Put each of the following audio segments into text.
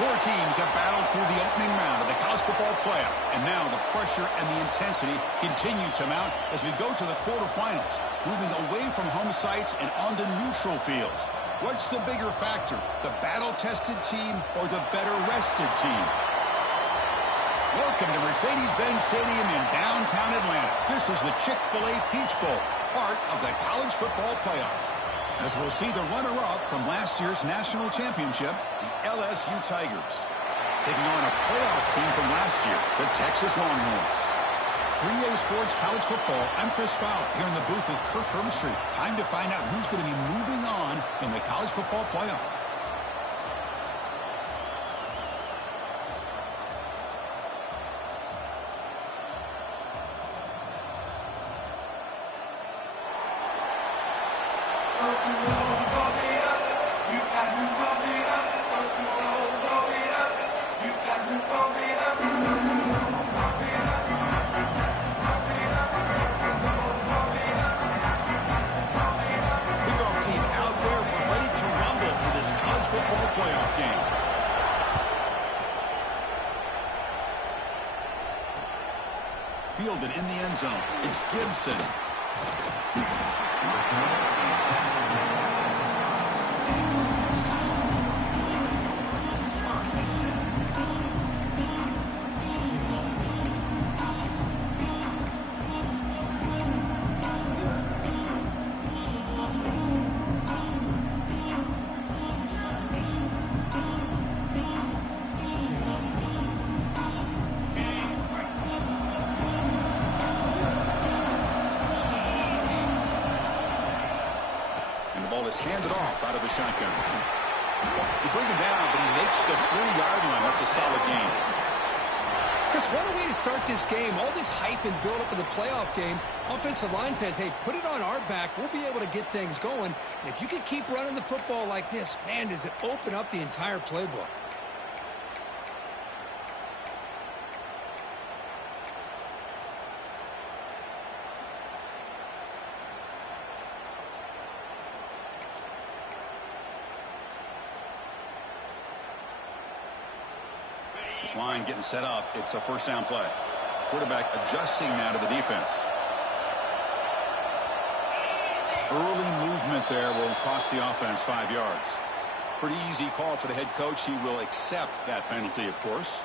Four teams have battled through the opening round of the college football playoff, and now the pressure and the intensity continue to mount as we go to the quarterfinals, moving away from home sites and onto neutral fields. What's the bigger factor, the battle-tested team or the better-rested team? Welcome to Mercedes-Benz Stadium in downtown Atlanta. This is the Chick-fil-A Peach Bowl, part of the college football playoff. As we'll see the runner-up from last year's national championship, the LSU Tigers, taking on a playoff team from last year, the Texas Longhorns. 3A Sports College Football, I'm Chris Fowler here in the booth with Kirk Herbstreit. Time to find out who's going to be moving on in the college football playoff. Fielded in the end zone. It's Gibson. Handed off out of the shotgun. They bring him down, but he makes the 3-yard line. That's a solid game. Chris, what a way to start this game. All this hype and build up in the playoff game. Offensive line says, hey, put it on our back. We'll be able to get things going. And if you can keep running the football like this, man, does it open up the entire playbook. This line getting set up. It's a first down play. Quarterback adjusting now to the defense. Early movement there will cost the offense 5 yards. Pretty easy call for the head coach. He will accept that penalty, of course.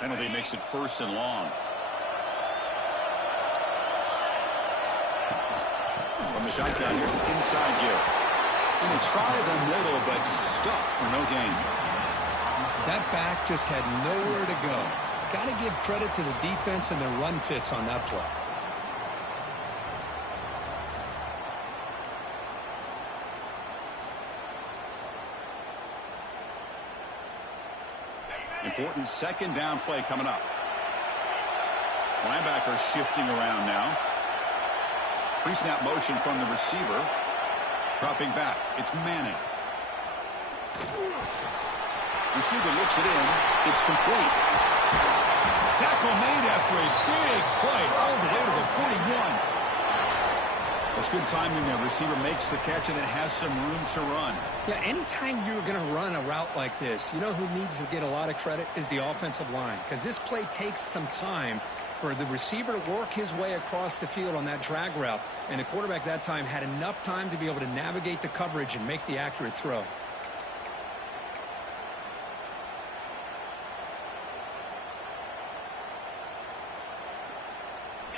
Penalty makes it first and long. From the shotgun, here's an inside give. And they try the middle, but stuck for no gain. That back just had nowhere to go. Got to give credit to the defense and their run fits on that play. Important second down play coming up. Linebacker shifting around now. Pre-snap motion from the receiver. Dropping back. It's Manning. Receiver looks it in. It's complete. Tackle made after a big play all the way to the 41. That's good timing there. Receiver makes the catch and then has some room to run. Yeah, anytime you're going to run a route like this, you know who needs to get a lot of credit is the offensive line. Because this play takes some time for the receiver to work his way across the field on that drag route. And the quarterback that time had enough time to be able to navigate the coverage and make the accurate throw.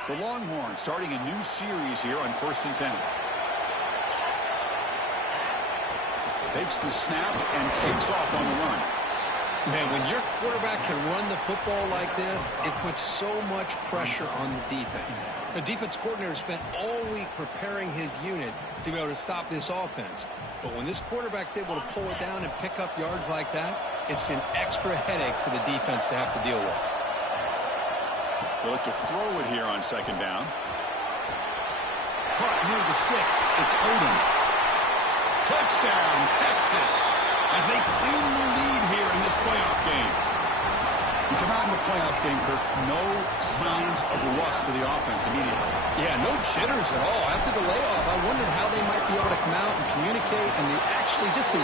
The Longhorns starting a new series here on 1st and 10. Takes the snap and takes off on the run. Man, when your quarterback can run the football like this, it puts so much pressure on the defense. The defense coordinator spent all week preparing his unit to be able to stop this offense. But when this quarterback's able to pull it down and pick up yards like that, it's an extra headache for the defense to have to deal with. They'll look to throw it here on second down. Caught near the sticks. It's Odom. Touchdown, Texas, as they claim the lead here in this playoff game. We come out in the playoff game, Kirk, no signs of rust for the offense immediately. Yeah, no jitters at all. After the layoff, I wondered how they might be able to come out and communicate and actually just the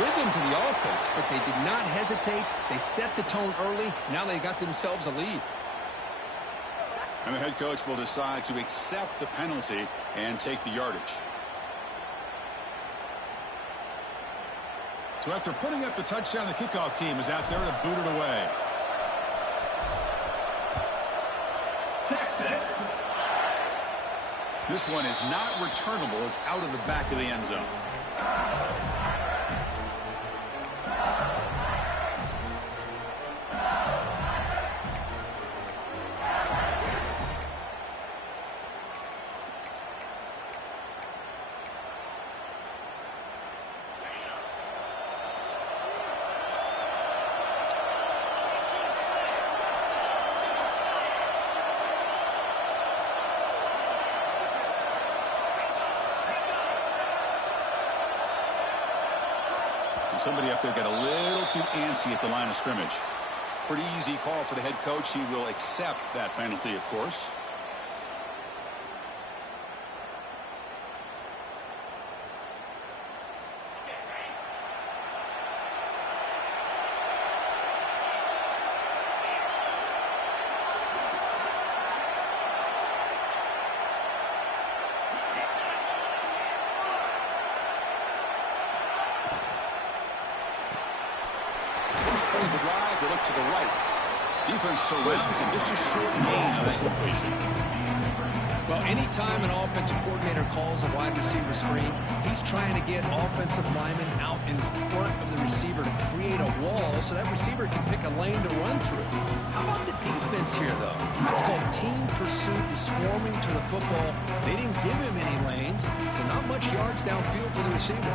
rhythm to the offense. But they did not hesitate. They set the tone early. Now they got themselves a lead. And the head coach will decide to accept the penalty and take the yardage. So after putting up the touchdown, the kickoff team is out there to boot it away. Texas. This one is not returnable. It's out of the back of the end zone. Somebody up there got a little too antsy at the line of scrimmage. Pretty easy call for the head coach. He will accept that penalty, of course. The drive, they look to the right. Defense surrounds him. Just a short gain on that completion. Well, anytime an offensive coordinator calls a wide receiver screen, he's trying to get offensive linemen out in front of the receiver to create a wall so that receiver can pick a lane to run through. How about the defense here, though? That's called team pursuit and swarming to the football. They didn't give him any lanes, so not much yards downfield for the receiver.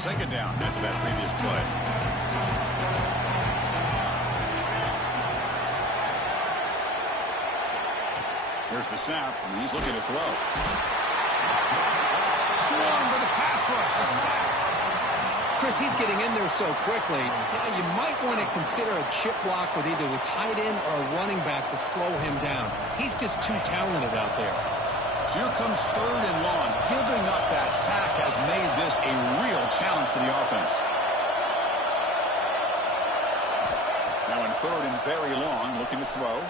Second down after that previous play. Here's the snap, and he's looking to throw. Swarm to the pass rush. A sack. Chris, he's getting in there so quickly. You might want to consider a chip block with either the tight end or a running back to slow him down. He's just too talented out there. So here comes third and long. Giving up that sack has made this a real challenge for the offense. Now in third and very long, looking to throw.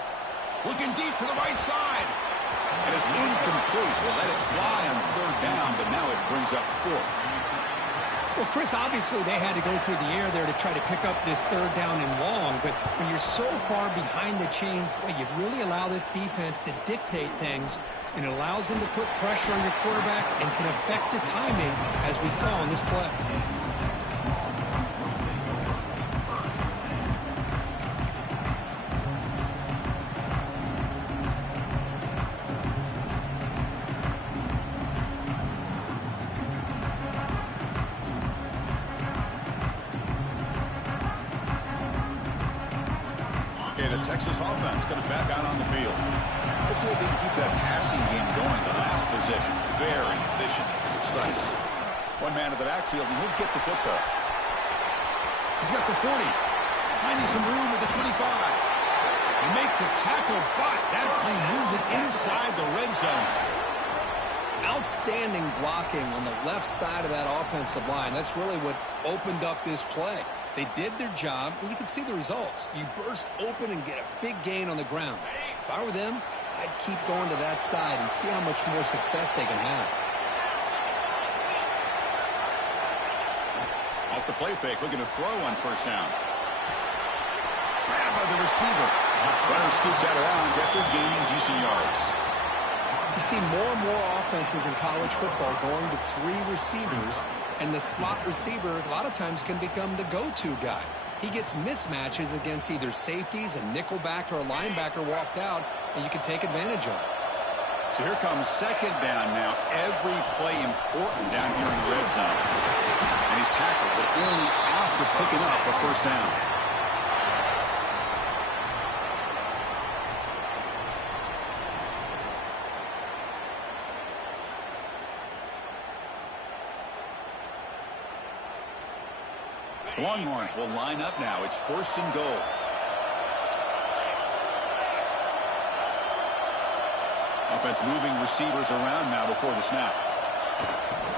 Looking deep to the right side. And it's incomplete. They let it fly on third down, but now it brings up fourth. Well, Chris, obviously they had to go through the air there to try to pick up this third down and long, but when you're so far behind the chains, boy, you really allow this defense to dictate things, and it allows them to put pressure on your quarterback and can affect the timing, as we saw on this play. Texas offense comes back out on the field. Let's see if they can keep that passing game going. The last possession, very efficient and precise. One man in the backfield, and he'll get the football. He's got the 40. Finding some room at the 25. They make the tackle, but that play moves it inside the red zone. Outstanding blocking on the left side of that offensive line. That's really what opened up this play. They did their job, and you can see the results. You burst open and get a big gain on the ground. If I were them, I'd keep going to that side and see how much more success they can have. Off the play fake, looking to throw on first down. Grabbed by the receiver. Runner scoots out of bounds after gaining decent yards. You see more and more offenses in college football going to three receivers, and the slot receiver a lot of times can become the go-to guy. He gets mismatches against either safeties, a nickelback, or a linebacker walked out, and you can take advantage of it. So here comes second down now. Every play important down here in the red zone. And he's tackled, but only after picking up a first down. The Longhorns will line up now. It's 1st and goal. Offense moving receivers around now before the snap.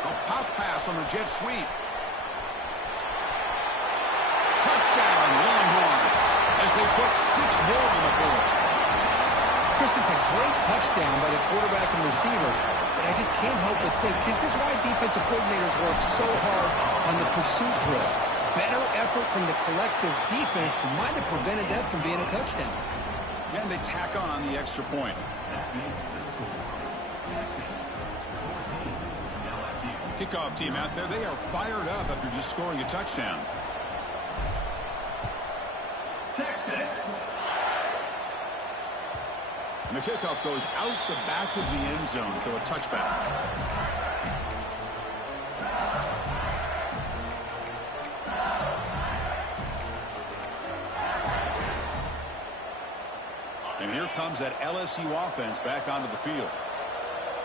A pop pass on the jet sweep. Touchdown, Longhorns, as they put 6 more on the board. Chris, is a great touchdown by the quarterback and receiver, but I just can't help but think this is why defensive coordinators work so hard on the pursuit drill. Better effort from the collective defense might have prevented that from being a touchdown. And they tack on the extra point. Kickoff team out there, they are fired up after just scoring a touchdown. Texas. And the kickoff goes out the back of the end zone, so a touchback. And here comes that LSU offense back onto the field.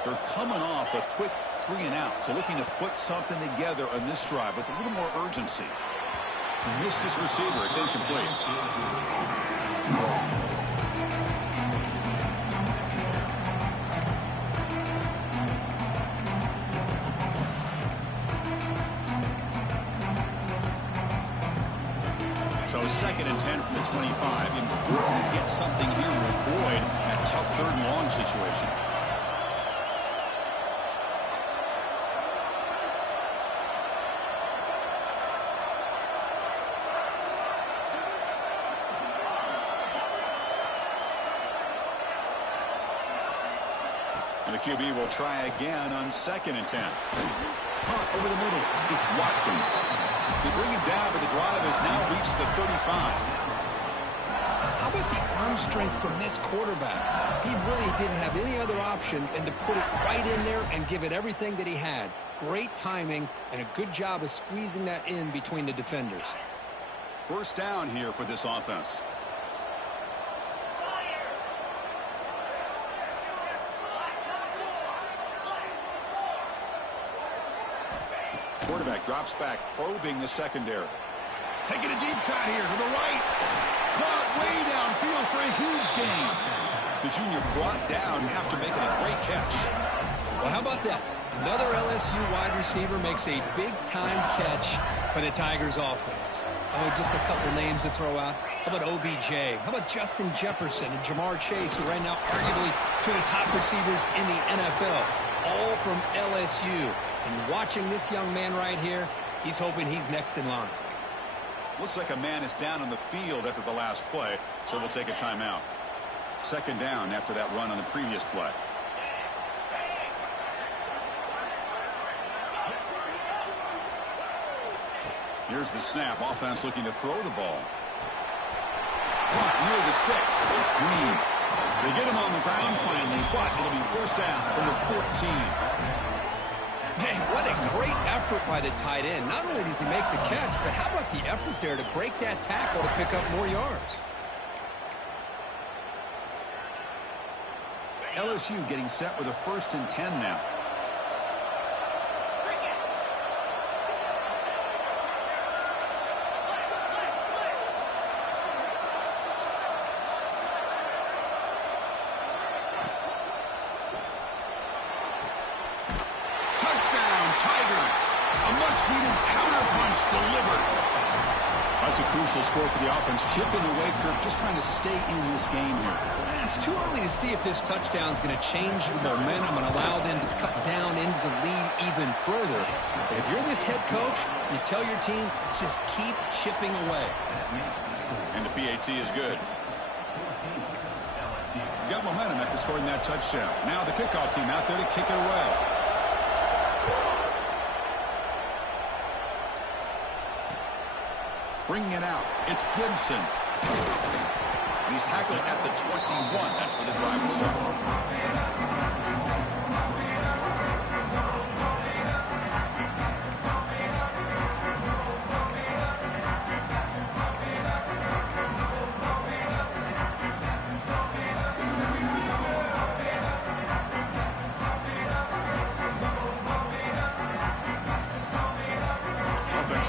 They're coming off a quick 3 and out, so looking to put something together on this drive with a little more urgency. He missed his receiver. It's incomplete. So 2nd and 10 from the 25. Important to get something here to avoid that tough 3rd and long situation. And the QB will try again on 2nd and 10. Caught over the middle. It's Watkins. They bring him down, but the drive has now reached the 35. How about the arm strength from this quarterback? He really didn't have any other option than to put it right in there and give it everything that he had. Great timing and a good job of squeezing that in between the defenders. 1st down here for this offense. Quarterback drops back, probing the secondary. Taking a deep shot here to the right. Caught way downfield for a huge gain. The junior brought down after making a great catch. Well, how about that? Another LSU wide receiver makes a big-time catch for the Tigers offense. Oh, just a couple names to throw out. How about OBJ? How about Justin Jefferson and Jamar Chase, who right now arguably two of the top receivers in the NFL, all from LSU. And watching this young man right here, he's hoping he's next in line. Looks like a man is down on the field after the last play, so we'll take a timeout. 2nd down after that run on the previous play. Here's the snap. Offense looking to throw the ball. Caught near the sticks. It's Green. They get him on the ground finally, but it'll be 1st down from the 14. Man, what a great effort by the tight end. Not only does he make the catch, but how about the effort there to break that tackle to pick up more yards? LSU getting set with a 1st and 10 now. Much-needed counterpunch delivered. That's a crucial score for the offense. Chipping away, Kirk, just trying to stay in this game here. It's too early to see if this touchdown is going to change the momentum and allow them to cut down into the lead even further. But if you're this head coach, you tell your team, let's just keep chipping away. And the PAT is good. Got momentum after scoring that touchdown. Now the kickoff team out there to kick it away. Bringing it out, it's Gibson. And he's tackled at the 21. That's where the drive will start.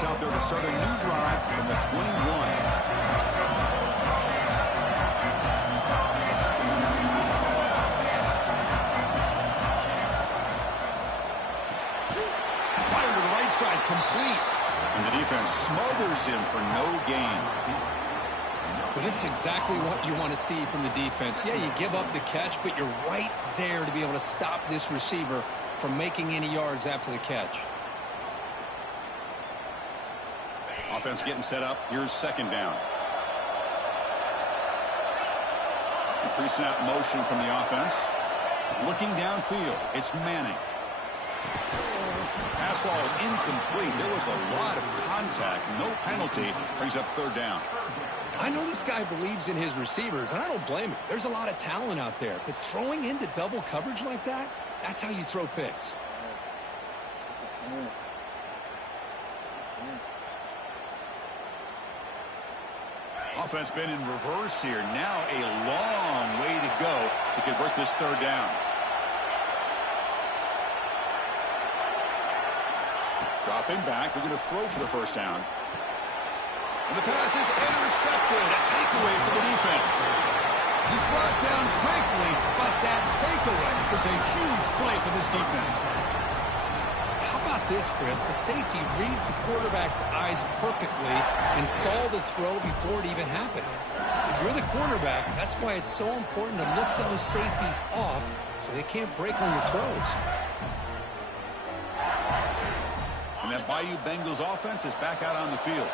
Out there to start a new drive from the 21. Side complete, and the defense smothers him for no gain. But this is exactly what you want to see from the defense. Yeah, you give up the catch, but you're right there to be able to stop this receiver from making any yards after the catch. Offense getting set up. Here's second down. Increasing out motion from the offense. Looking downfield, it's Manning. Pass ball is incomplete. There was a lot of contact. No penalty. Brings up third down. I know this guy believes in his receivers, and I don't blame him. There's a lot of talent out there. But throwing into double coverage like that, that's how you throw picks. Offense been in reverse here. Now a long way to go to convert this third down. Dropping back. They're going to throw for the first down. And the pass is intercepted. A takeaway for the defense. He's brought down quickly, but that takeaway is a huge play for this defense. How about this, Chris? The safety reads the quarterback's eyes perfectly and saw the throw before it even happened. If you're the quarterback, that's why it's so important to look those safeties off so they can't break on your throws. And that Bayou Bengals offense is back out on the field.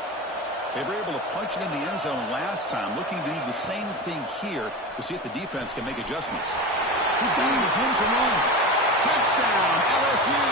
They were able to punch it in the end zone last time, looking to do the same thing here to see if the defense can make adjustments. He's got room to run. Touchdown, LSU.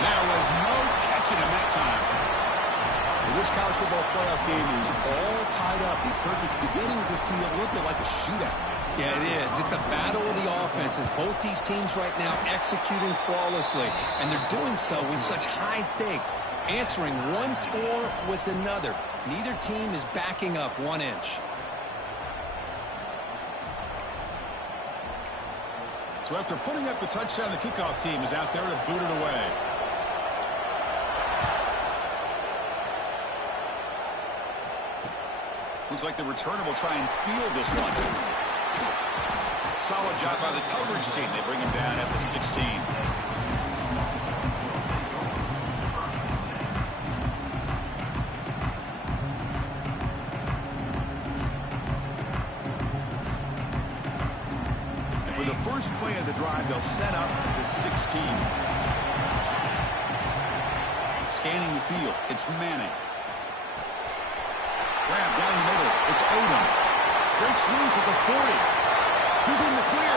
There was no catching him that time. Well, this college football playoff game is all tied up, and Kirk, it's beginning to feel a little bit like a shootout. Yeah, it is. It's a battle of the offenses. Both these teams right now executing flawlessly, and they're doing so with such high stakes, answering one score with another. Neither team is backing up 1 inch. So after putting up the touchdown, the kickoff team is out there to boot it away. Looks like the returner will try and field this one. Solid job by the coverage team. They bring him down at the 16. And for the first play of the drive, they'll set up at the 16. Scanning the field, it's Manning. Grab down the middle, it's Odom. Breaks loose at the 40. Who's in the clear?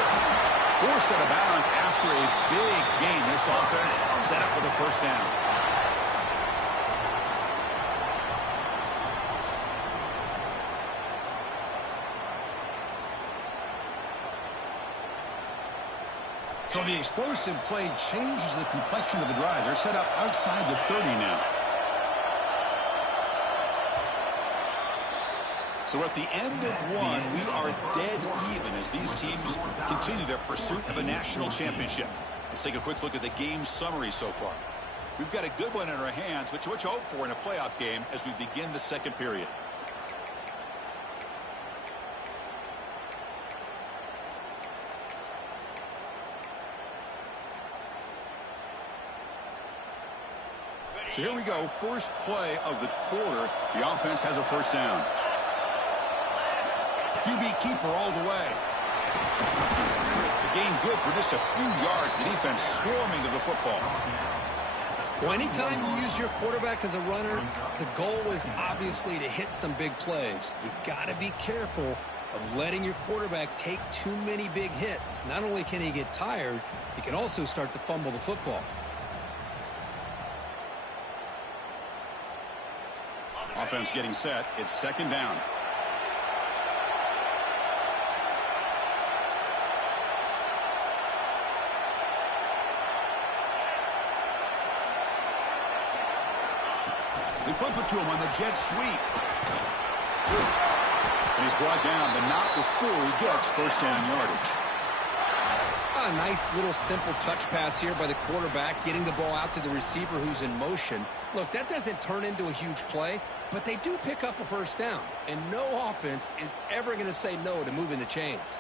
Forced out of bounds after a big gain. This offense set up with a first down. So the explosive play changes the complexion of the drive. They're set up outside the 30 now. So at the end of one, we are dead even as these teams continue their pursuit of a national championship. Let's take a quick look at the game summary so far. We've got a good one in our hands, which what you hope for in a playoff game as we begin the second period. So here we go, first play of the quarter. The offense has a first down. QB keeper all the way. The gain good for just a few yards. The defense swarming to the football. Well, anytime you use your quarterback as a runner, the goal is obviously to hit some big plays. You got to be careful of letting your quarterback take too many big hits. Not only can he get tired, he can also start to fumble the football. Offense getting set. It's second down. They flip it to him on the jet sweep. And he's brought down, but not before he gets first down yardage. A nice little simple touch pass here by the quarterback, getting the ball out to the receiver who's in motion. Look, that doesn't turn into a huge play, but they do pick up a first down. And no offense is ever going to say no to moving the chains.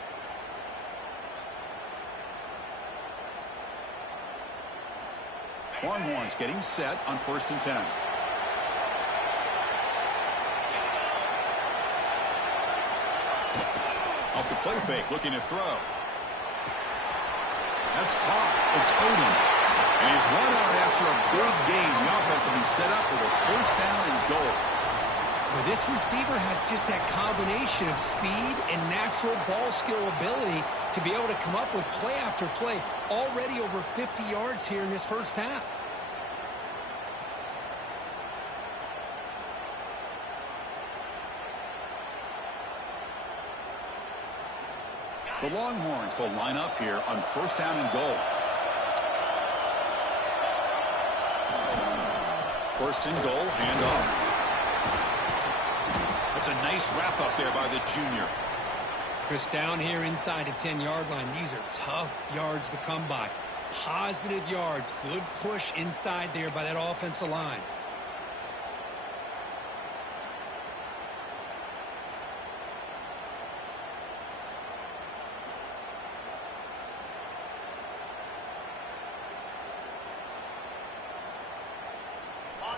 Longhorns getting set on 1st and 10. Off the play fake, looking to throw. That's caught. It's Odom. And he's run out after a big gain. The offense will be set up with a 1st down and goal. Well, this receiver has just that combination of speed and natural ball skill ability to be able to come up with play after play. Already over 50 yards here in this first half. The Longhorns will line up here on 1st down and goal. 1st and goal, handoff. That's a nice wrap up there by the junior. Chris, down here inside the 10-yard line, these are tough yards to come by. Positive yards, good push inside there by that offensive line.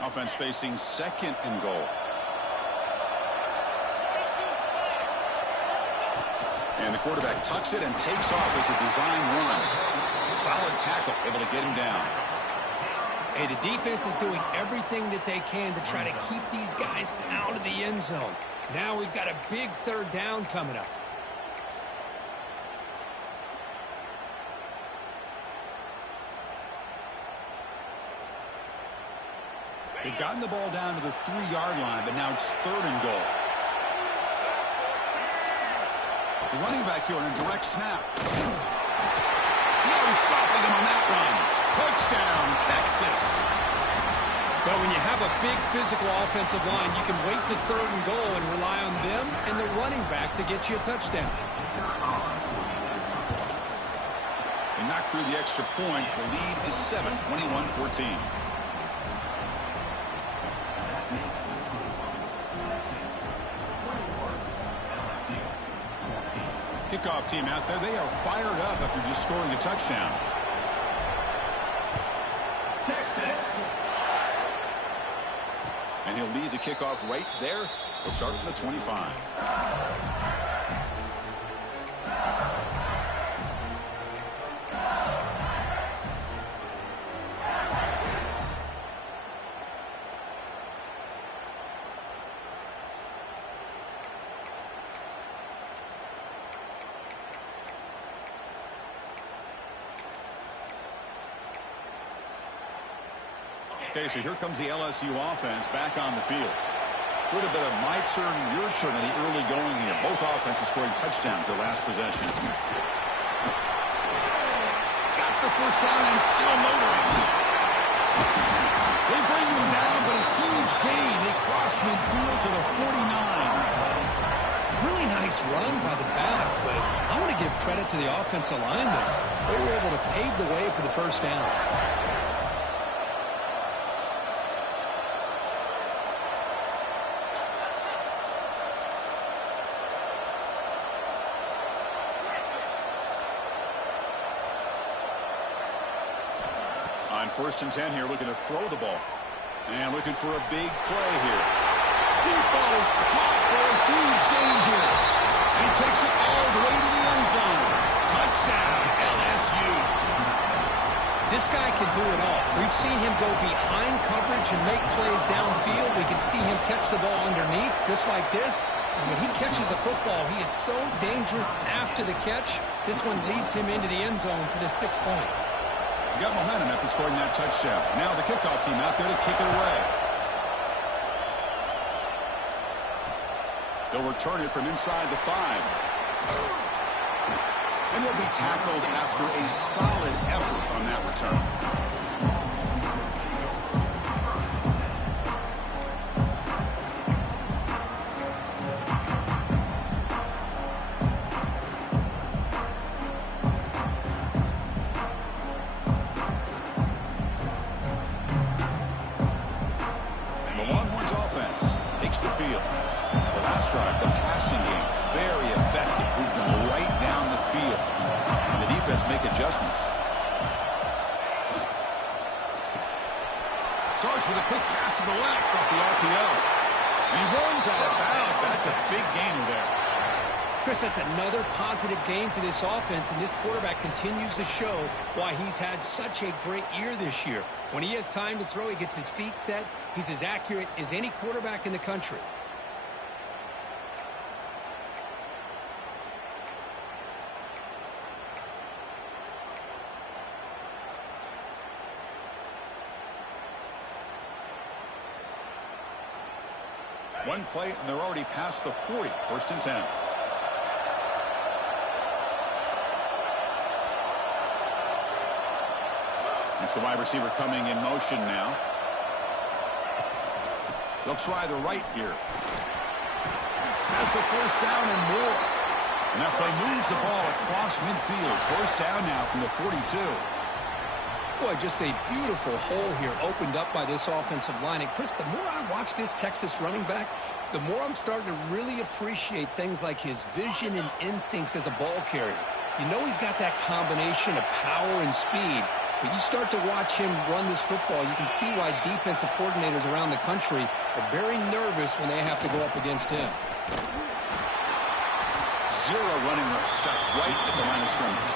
Offense facing 2nd and goal. And the quarterback tucks it and takes off as a design run. Solid tackle, able to get him down. Hey, the defense is doing everything that they can to try to keep these guys out of the end zone. Now we've got a big 3rd down coming up. They've gotten the ball down to the 3-yard line, but now it's 3rd and goal. The running back here on a direct snap. No stopping him on that run. Touchdown, Texas. But when you have a big physical offensive line, you can wait to 3rd and goal and rely on them and the running back to get you a touchdown. They knock through the extra point. The lead is 7, 21-14. Kickoff team out there. They are fired up after just scoring a touchdown. Texas. And he'll lead the kickoff right there. He'll start from the 25. Okay, so here comes the LSU offense back on the field. Would have been a my turn, your turn in the early going here. Both offenses scoring touchdowns their last possession. Got the 1st down and still motoring. They bring him down, but a huge gain. They cross midfield to the 49. Really nice run by the back, but I want to give credit to the offensive line there. They were able to pave the way for the 1st down. On 1st and 10 here, looking to throw the ball. And looking for a big play here. Deep ball is caught for a huge gain here. And he takes it all the way to the end zone. Touchdown, LSU. This guy can do it all. We've seen him go behind coverage and make plays downfield. We can see him catch the ball underneath, just like this. And when he catches a football, he is so dangerous after the catch. This one leads him into the end zone for the 6 points. Got momentum after scoring that touchdown. Now the kickoff team out there to kick it away. They'll return it from inside the 5. And he'll be tackled after a solid effort on that return. defense make adjustments. Starts with a quick pass to the left off the RPO. And he runs out of bounds. That's a big gainer there. Chris, that's another positive game for this offense, and this quarterback continues to show why he's had such a great year this year. When he has time to throw, he gets his feet set. He's as accurate as any quarterback in the country. One play, and they're already past the 40. First and 10. It's the wide receiver coming in motion now. They'll try the right here. Has the first down and more. And that play moves the ball across midfield. First down now from the 42. Boy, just a beautiful hole here opened up by this offensive line. And, Chris, the more I watch this Texas running back, the more I'm starting to really appreciate things like his vision and instincts as a ball carrier. You know he's got that combination of power and speed. But you start to watch him run this football, you can see why defensive coordinators around the country are very nervous when they have to go up against him. Zero running room, stuck right at the line of scrimmage.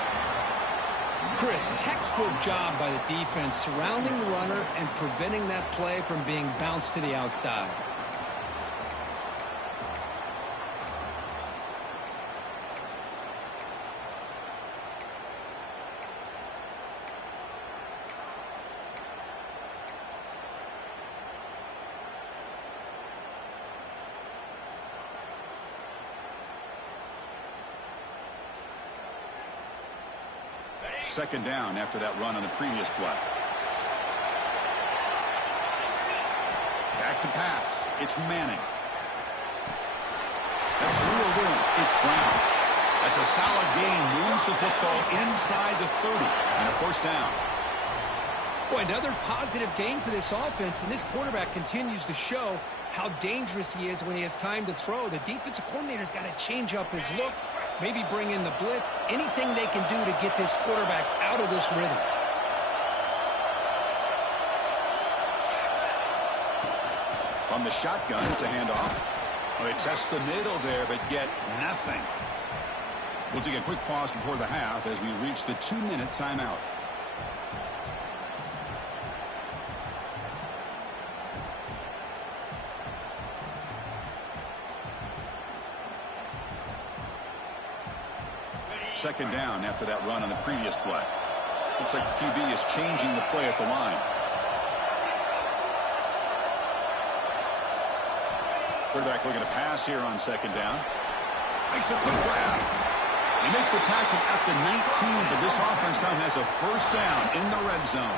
Chris, textbook job by the defense surrounding the runner and preventing that play from being bounced to the outside. Second down after that run on the previous play. Back to pass. It's Manning. That's reeled in. It's Brown. That's a solid gain. Moves the football inside the 30. And a first down. Boy, another positive game for this offense, and this quarterback continues to show how dangerous he is when he has time to throw. The defensive coordinator's got to change up his looks, maybe bring in the blitz, anything they can do to get this quarterback out of this rhythm. From the shotgun, it's a handoff. Well, they test the middle there, but get nothing. We'll take a quick pause before the half as we reach the 2-minute timeout. Second down after that run on the previous play. Looks like the QB is changing the play at the line. Quarterback looking to pass here on second down. Makes a quick grab. They make the tackle at the 19, but this offense now has a first down in the red zone.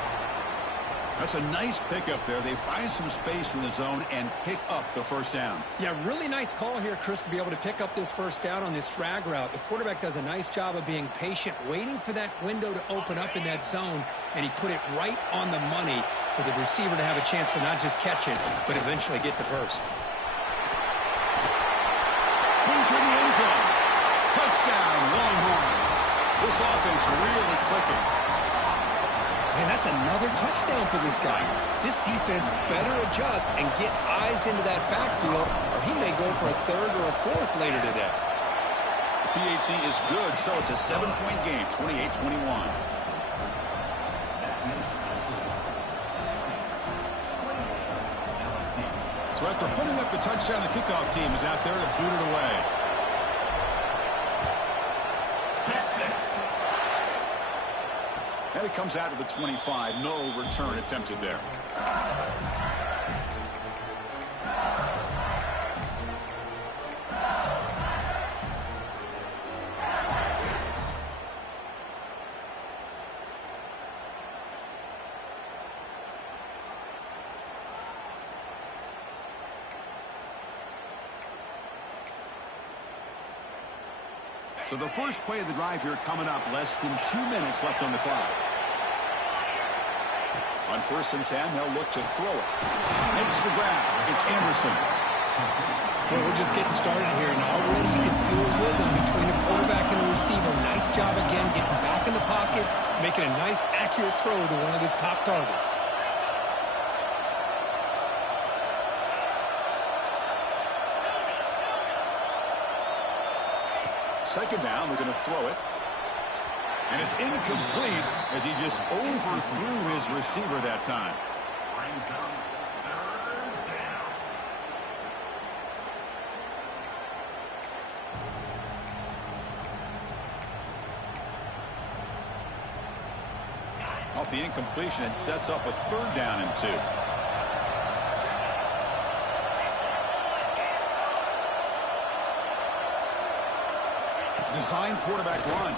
That's a nice pickup there. They find some space in the zone and pick up the first down. Yeah, really nice call here, Chris, to be able to pick up this first down on this drag route. The quarterback does a nice job of being patient, waiting for that window to open up in that zone, and he put it right on the money for the receiver to have a chance to not just catch it, but eventually get the first. Into the end zone. Touchdown, Longhorns. This offense really clicking. And that's another touchdown for this guy. This defense better adjust and get eyes into that backfield, or he may go for a third or a fourth later today. PAT is good, so it's a 7-point game, 28-21. So after putting up a touchdown, the kickoff team is out there to boot it away. And it comes out of the 25. No return attempted there. So the first play of the drive here coming up, less than 2 minutes left on the clock. On 1st and 10, they'll look to throw it. Makes the grab. It's Anderson. Well, we're just getting started here, and already you can feel a rhythm between the quarterback and the receiver. Nice job again getting back in the making a nice, accurate throw to one of his top targets. Second down, we're going to throw it. And it's incomplete as he just overthrew his receiver that time. Off the incompletion, it sets up a third down and 2. Design quarterback run.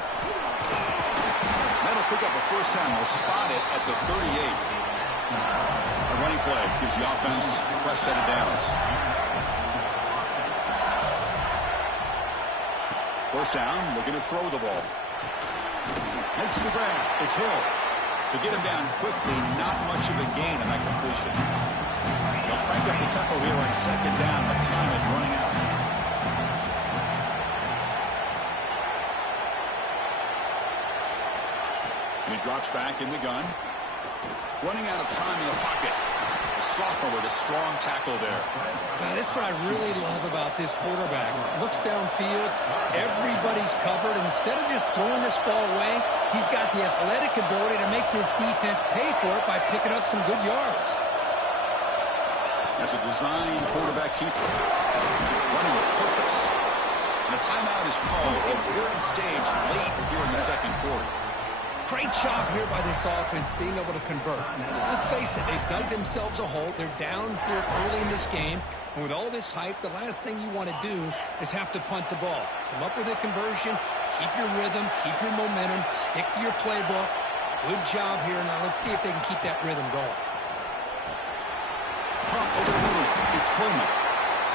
That'll pick up a first down. They'll spot it at the 38. A running play gives the offense a fresh set of downs. First down, looking to throw the ball. Makes the grab. It's Hill. To get him down quickly, not much of a gain in that completion. They'll crank up the tempo here on second down, but time is running out. And he drops back in the gun. Running out of time in the pocket. The sophomore with a strong tackle there. That's what I really love about this quarterback. Looks downfield. Everybody's covered. Instead of just throwing this ball away, he's got the athletic ability to make this defense pay for it by picking up some good yards. That's a design quarterback keeper. Running with purpose. And a timeout is called. Important stage late here in the second quarter. Great job here by this offense being able to convert. Now, let's face it, they've dug themselves a hole. They're down here early in this game. And with all this hype, the last thing you want to do is have to punt the ball. Come up with a conversion, keep your rhythm, keep your momentum, stick to your playbook. Good job here. Now let's see if they can keep that rhythm going. Pump over the middle. It's Coleman.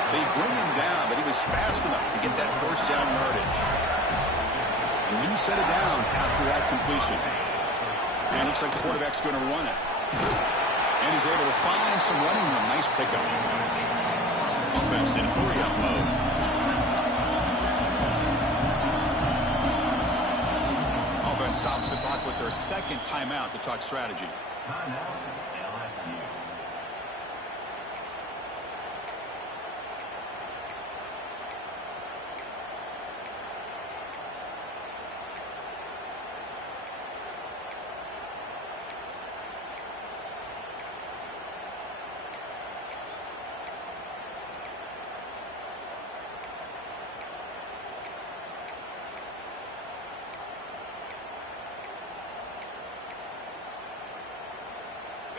They bring him down, but he was fast enough to get that first down yardage. A new set of downs after that completion. And it looks like the quarterback's going to run it. And he's able to find some running room. Nice pickup. Offense in hurry-up mode. Offense stops the clock with their second timeout to talk strategy.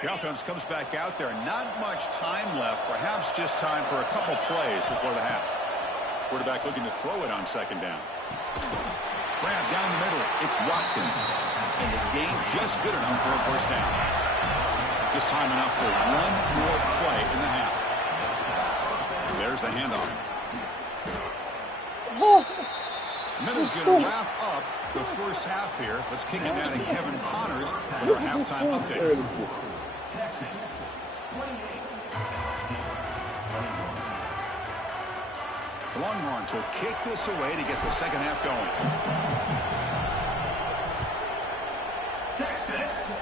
The offense comes back out there. Not much time left. Perhaps just time for a couple plays before the half. Quarterback looking to throw it on second down. Grab down the middle. It's Watkins. And the gain just good enough for a first down. Just time enough for one more play in the half. There's the handoff. Minute's going to wrap up the first half here. Let's kick it down to Kevin Connors with our halftime update. The Longhorns will kick this away to get the second half going. Texas.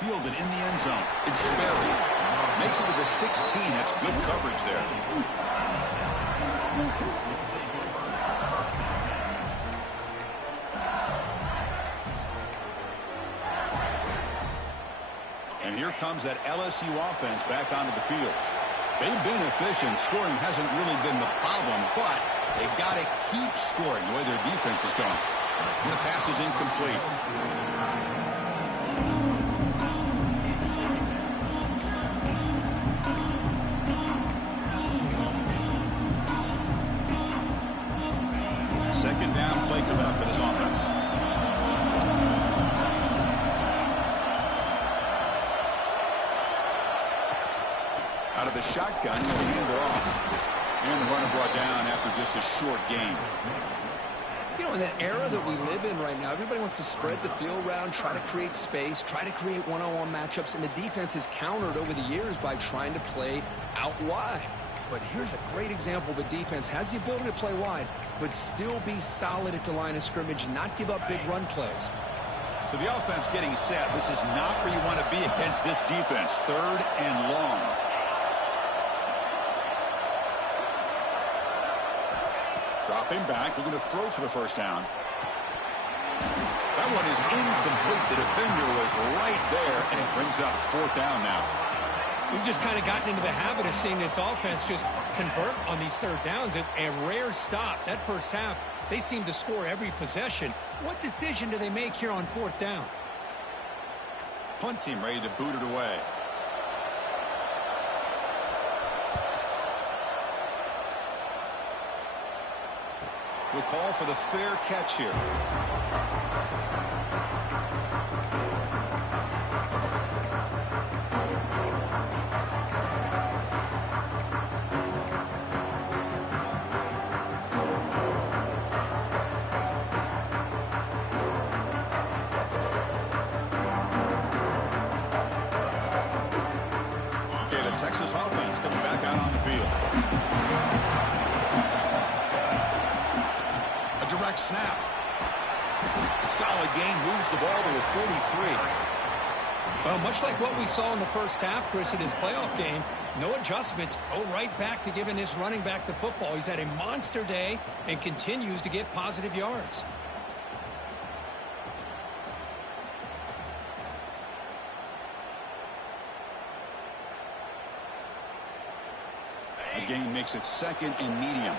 Fielded in the end zone. It's Berry. Makes it to the 16. That's good coverage there. And here comes that LSU offense back onto the field. They've been efficient. Scoring hasn't really been the problem, but they've got to keep scoring the way their defense is going. And the pass is incomplete. Second down play coming up for this offense. Out of the shotgun, he'll hand it off. And the runner brought down after just a short gain. You know, in that era that we live in right now, everybody wants to spread the field around, try to create space, try to create one-on-one matchups, and the defense is countered over the years by trying to play out wide. But here's a great example of a defense has the ability to play wide, but still be solid at the line of scrimmage, not give up big run plays. So the offense getting set. This is not where you want to be against this defense. 3rd and long. Dropping back, looking to throw for the first down. That one is incomplete. The defender was right there, and it brings up 4th down now. We've just kind of gotten into the habit of seeing this offense just convert on these 3rd downs. It's a rare stop. That first half, they seem to score every possession. What decision do they make here on 4th down? Punt team ready to boot it away. We'll call for the fair catch here. Okay, the Texas offense comes back out on the field. Direct snap. Solid gain, moves the ball to a 43. Well, much like what we saw in the first half, Chris, in his playoff game, no adjustments. Go right back to giving his running back the football. He's had a monster day and continues to get positive yards. A gain makes it 2nd and medium.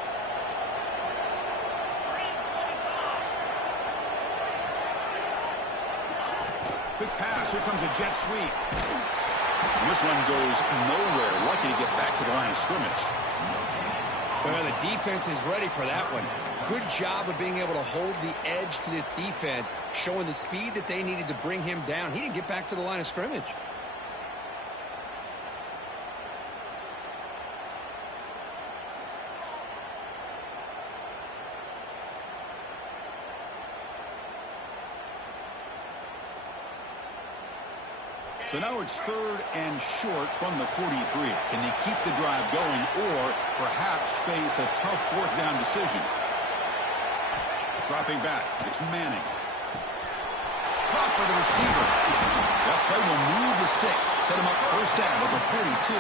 Quick pass. Here comes a jet sweep. And this one goes nowhere. Lucky to get back to the line of scrimmage. Well, the defense is ready for that one. Good job of being able to hold the edge to this defense, showing the speed that they needed to bring him down. He didn't get back to the line of scrimmage. So now it's 3rd and short from the 43. Can they keep the drive going or perhaps face a tough 4th down decision? Dropping back. It's Manning. Caught by the receiver. That play will move the sticks. Set him up 1st down at the 42.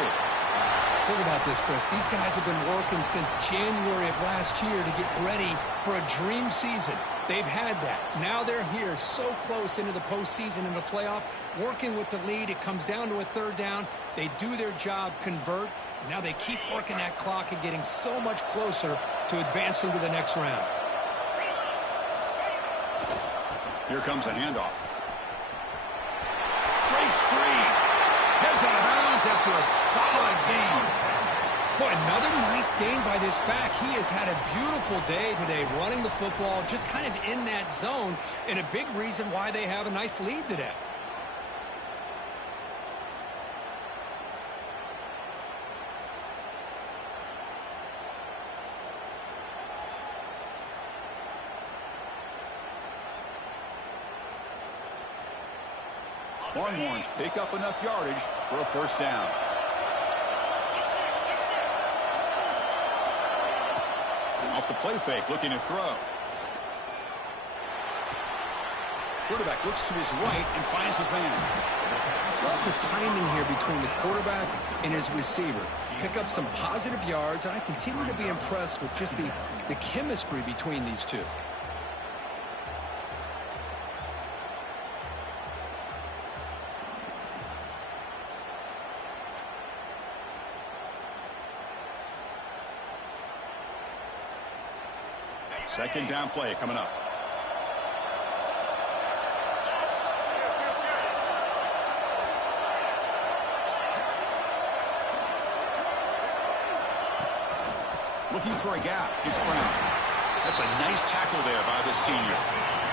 Think about this, Chris. These guys have been working since January of last year to get ready for a dream season. They've had that. Now they're here so close into the postseason and the playoff, working with the lead. It comes down to a 3rd down. They do their job, convert. And now they keep working that clock and getting so much closer to advancing to the next round. Here comes a handoff. Breaks free. Heads out of bounds after a solid game. Boy, another nice game by this back. He has had a beautiful day today running the football, just kind of in that zone, and a big reason why they have a nice lead today. Longhorns pick up enough yardage for a 1st down. Off the play fake, looking to throw. Quarterback looks to his right and finds his man. Love the timing here between the quarterback and his receiver. Pick up some positive yards, and I continue to be impressed with just the chemistry between these two. Second down play coming up. Looking for a gap. It's Brown. That's a nice tackle there by the senior.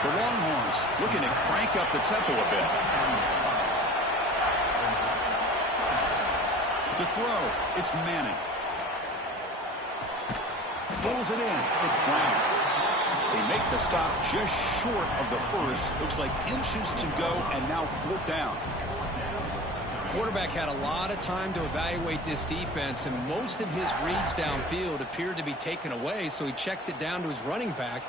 The Longhorns looking to crank up the tempo a bit. To throw, it's Manning. Pulls it in. It's Brown. They make the stop just short of the first. Looks like inches to go, and now 4th down. quarterback had a lot of time to evaluate this defense, and most of his reads downfield appeared to be taken away, so he checks it down to his running back.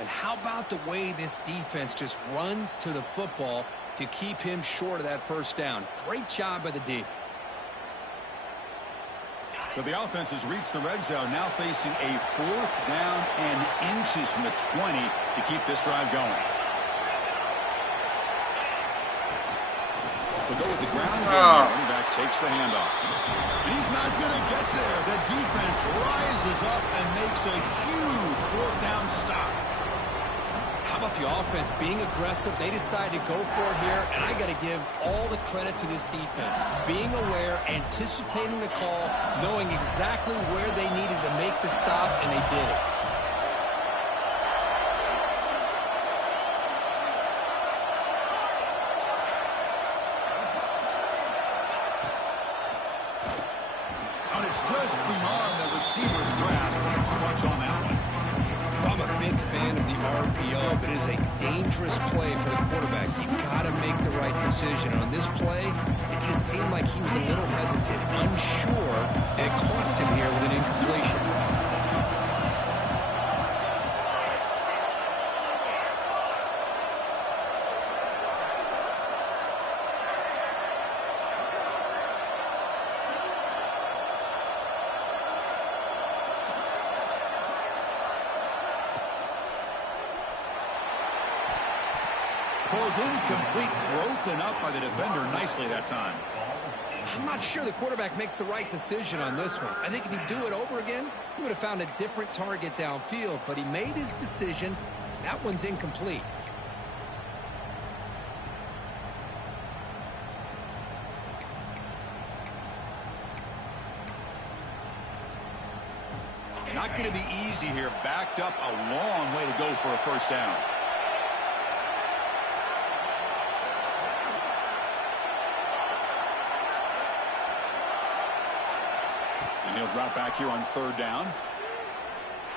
And how about the way this defense just runs to the football to keep him short of that first down? Great job by the D. So the offense has reached the red zone, now facing a 4th down and inches from the 20 to keep this drive going. They'll go with the ground game. Running back takes the handoff. And he's not going to get there. The defense rises up and makes a huge 4th down stop. How about the offense being aggressive? They decide to go for it here, and I got to give all the credit to this defense. Being aware, anticipating the call, knowing exactly where they needed to make the stop, and they did it. And it's just beyond the receiver's grasp. Not too much on that one. I'm a big fan of the RPO, but it is a dangerous play for the quarterback. You got to make the right decision. On this play, it just seemed like he was a little hesitant, unsure, and it cost him here with an incompletion. Was incomplete, broken up by the defender nicely that time. I'm not sure the quarterback makes the right decision on this one. I think if he'd do it over again, he would have found a different target downfield, but he made his decision. That one's incomplete. Not going to be easy here. Backed up a long way to go for a first down. And he'll drop back here on 3rd down.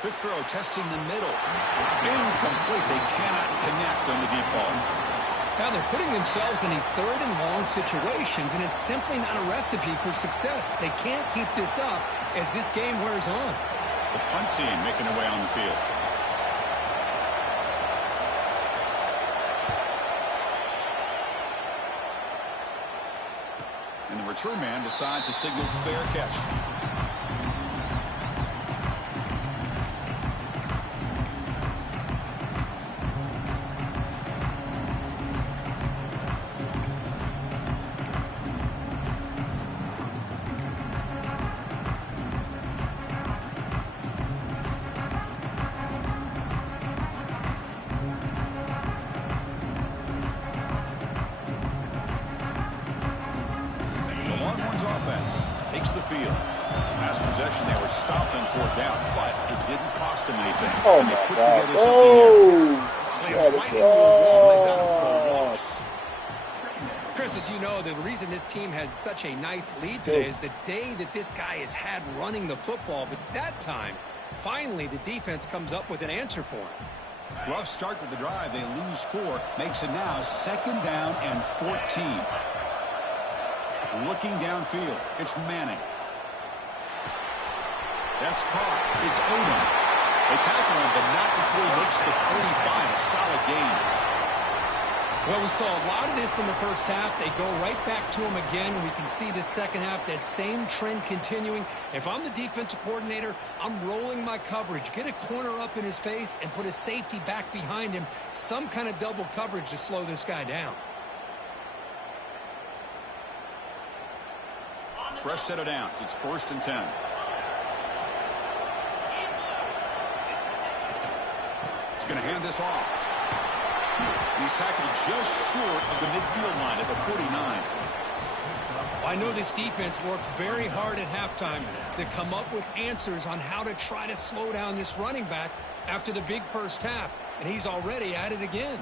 Quick throw, testing the middle. Incomplete. They cannot connect on the deep ball. Now they're putting themselves in these 3rd and long situations, and it's simply not a recipe for success. They can't keep this up as this game wears on. The punt team making their way on the field. And the return man decides to signal fair catch. Offense takes the field. Last possession, they were stopping 4th down, but it didn't cost them anything. Oh, and they my put God. together something here. Slams right into a wall. They got it for a loss. Chris, as you know, the reason this team has such a nice lead today is the day that this guy has had running the football. But that time, finally, the defense comes up with an answer for him. Rough start with the drive. They lose 4. Makes it now 2nd down and 14. Looking downfield, it's Manning. That's caught. It's Odom. They tackle him, but not before he makes the 45. A solid gain. Well, we saw a lot of this in the first half. They go right back to him again. We can see the second half, that same trend continuing. If I'm the defensive coordinator, I'm rolling my coverage. Get a corner up in his face and put a safety back behind him. Some kind of double coverage to slow this guy down. Fresh set of downs. It's 1st and 10. He's going to hand this off. He's tackled just short of the midfield line at the 49. I know this defense worked very hard at halftime to come up with answers on how to try to slow down this running back after the big first half, and he's already at it again.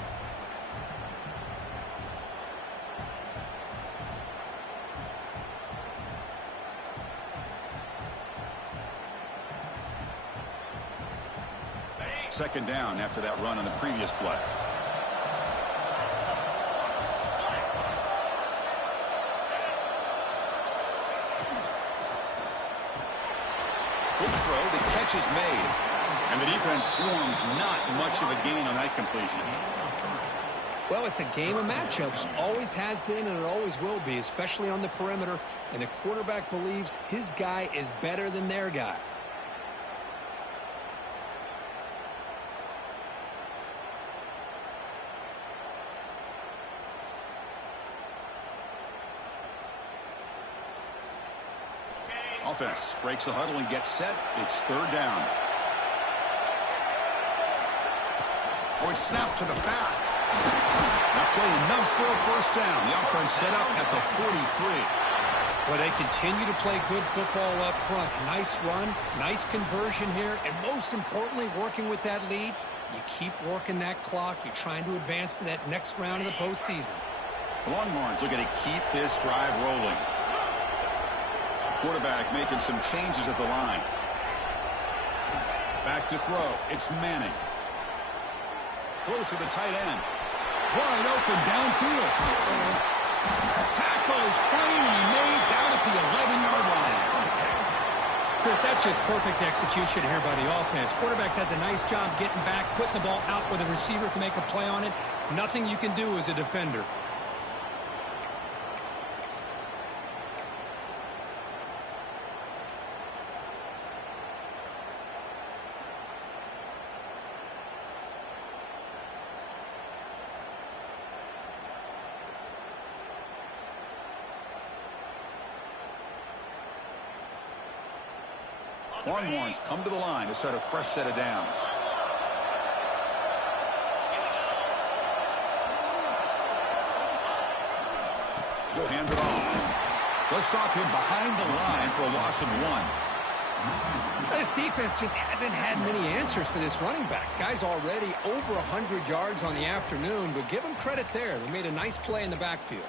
Second down after that run on the previous play. Quick throw. The catch is made. And the defense swarms. Not much of a gain on that completion. Well, it's a game of matchups. Always has been and it always will be, especially on the perimeter. And the quarterback believes his guy is better than their guy. Offense breaks the huddle and gets set. It's third down. Oh, it's snapped to the back. That play enough for a first down. The offense set up at the 43. Well, they continue to play good football up front. Nice run, nice conversion here, and most importantly, working with that lead, you keep working that clock. You're trying to advance to that next round of the postseason. The Longhorns are going to keep this drive rolling. Quarterback making some changes at the line. Back to throw. It's Manning. Close to the tight end. Wide open downfield. Tackle is finally made down at the 11-yard line. Chris, that's just perfect execution here by the offense. Quarterback does a nice job getting back, putting the ball out where the receiver can make a play on it. Nothing you can do as a defender. Longhorns come to the line to set a fresh set of downs. He'll hand it off. Let's stop him behind the line for a loss of 1. This defense just hasn't had many answers for this running back. Guy's already over 100 yards on the afternoon, but give him credit there. They made a nice play in the backfield.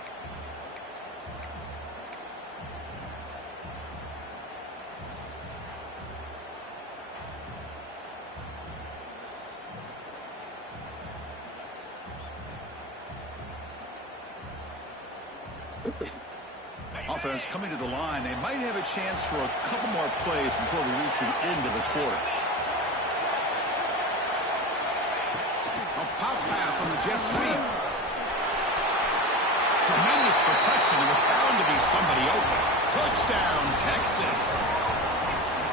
Offense coming to the line. They might have a chance for a couple more plays before we reach the end of the quarter. A pop pass on the jet sweep. Tremendous protection. There was bound to be somebody open. Touchdown, Texas.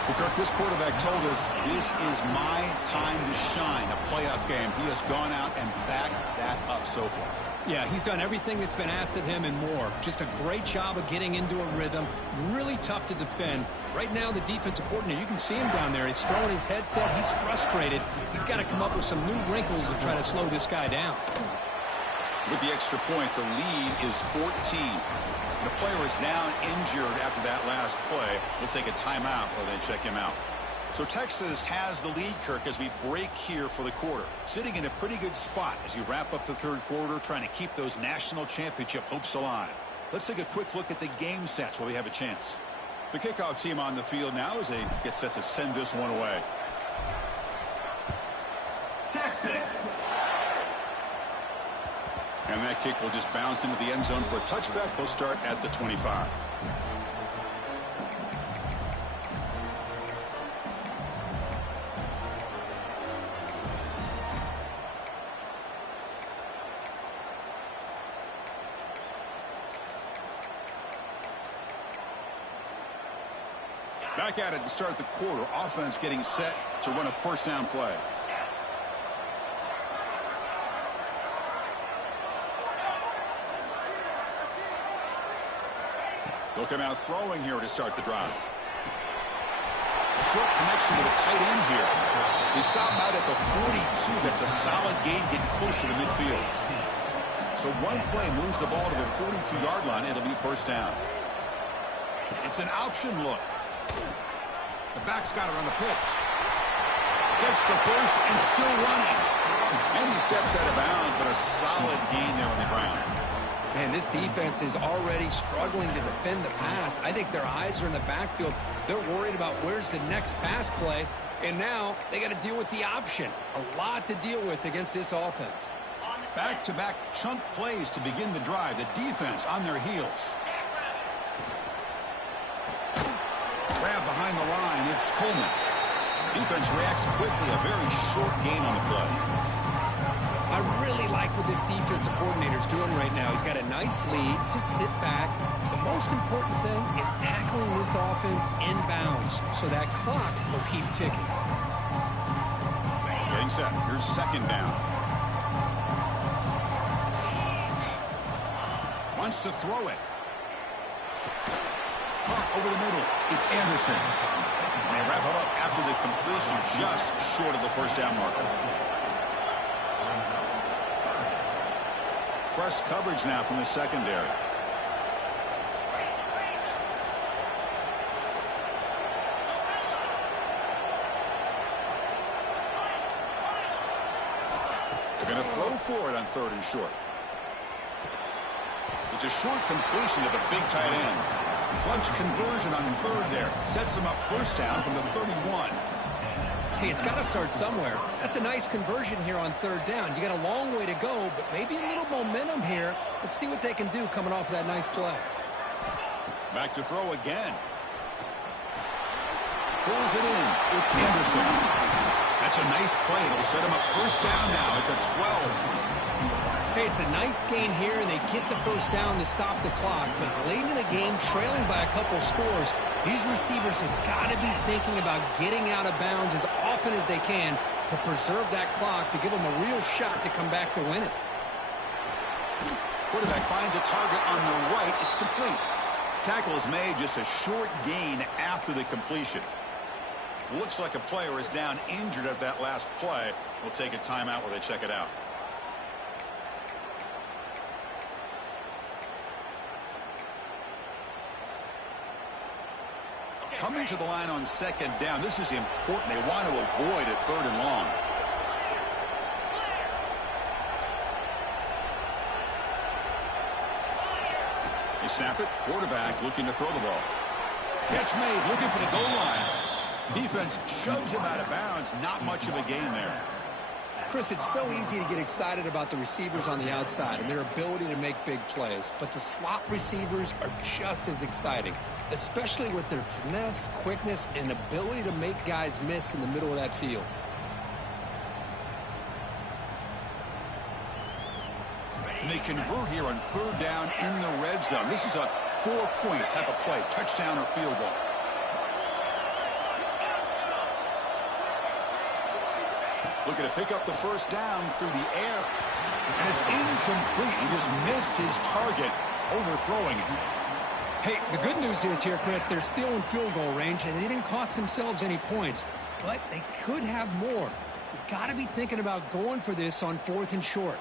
Well, Kirk, this quarterback told us this is my time to shine. A playoff game. He has gone out and backed that up so far. Yeah, he's done everything that's been asked of him and more. Just a great job of getting into a rhythm. Really tough to defend. Right now, the defensive coordinator, you can see him down there. He's throwing his headset. He's frustrated. He's got to come up with some new wrinkles to try to slow this guy down. With the extra point, the lead is 14. The player is down injured after that last play. We'll take a timeout while they check him out. So Texas has the lead, Kirk, as we break here for the quarter. Sitting in a pretty good spot as you wrap up the third quarter, trying to keep those national championship hopes alive. Let's take a quick look at the game sets while we have a chance. The kickoff team on the field now as they get set to send this one away. Texas. And that kick will just bounce into the end zone for a touchback. They'll start at the 25. Back at it to start the quarter. Offense getting set to run a first down play. They'll come out throwing here to start the drive. A short connection to the tight end here. They stop out at the 42. That's a solid gain, getting closer to midfield. So one play moves the ball to the 42-yard line. It'll be first down. It's an option look. The back's got it on the pitch. Gets the first and still running. And he steps out of bounds, but a solid gain there on the ground. Man, this defense is already struggling to defend the pass. I think their eyes are in the backfield. They're worried about where's the next pass play. And now they got to deal with the option. A lot to deal with against this offense. Back-to-back chunk plays to begin the drive. The defense on their heels. Grab behind the line. It's Coleman. Defense reacts quickly. A very short gain on the play. I really like what this defensive coordinator's doing right now. He's got a nice lead. Just sit back. The most important thing is tackling this offense inbounds so that clock will keep ticking. Getting set. Here's second down. Wants to throw it. Caught over the middle. It's Anderson. And they wrap it up after the completion, just short of the first down marker. Press coverage now from the secondary. They're going to throw for it on 3rd and short. It's a short completion to the big tight end. Clutch conversion on 3rd there. Sets them up first down from the 31. Hey, it's got to start somewhere. That's a nice conversion here on 3rd down. You got a long way to go, but maybe a little momentum here. Let's see what they can do coming off that nice play. Back to throw again. Pulls it in. It's Anderson. That's a nice play. It'll set him up first down now at the 12. Hey, it's a nice gain here, and they get the first down to stop the clock. But late in the game, trailing by a couple scores, these receivers have got to be thinking about getting out of bounds as often as they can to preserve that clock, to give them a real shot to come back to win it. Quarterback finds a target on the right. It's complete. Tackle is made, just a short gain after the completion. Looks like a player is down injured at that last play. We'll take a timeout while they check it out. Coming to the line on 2nd down. This is important. They want to avoid a 3rd and long. They snap it. Quarterback looking to throw the ball. Catch made. Looking for the goal line. Defense shoves him out of bounds. Not much of a gain there. Chris, it's so easy to get excited about the receivers on the outside and their ability to make big plays, but the slot receivers are just as exciting, especially with their finesse, quickness, and ability to make guys miss in the middle of that field. And they convert here on 3rd down in the red zone. This is a 4-point type of play, touchdown or field goal. Looking to pick up the first down through the air. And it's incomplete. He just missed his target, overthrowing it. Hey, the good news is here, Chris, they're still in field goal range, and they didn't cost themselves any points. But they could have more. You've got to be thinking about going for this on 4th and short.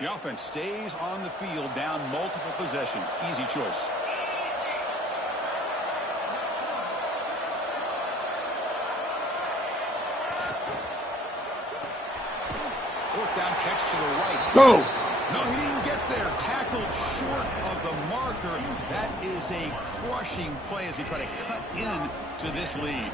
The offense stays on the field, down multiple possessions. Easy choice. 4th down catch to the right. Go! No, he didn't get there. Tackled short of the marker. That is a crushing play as he tried to cut in to this lead.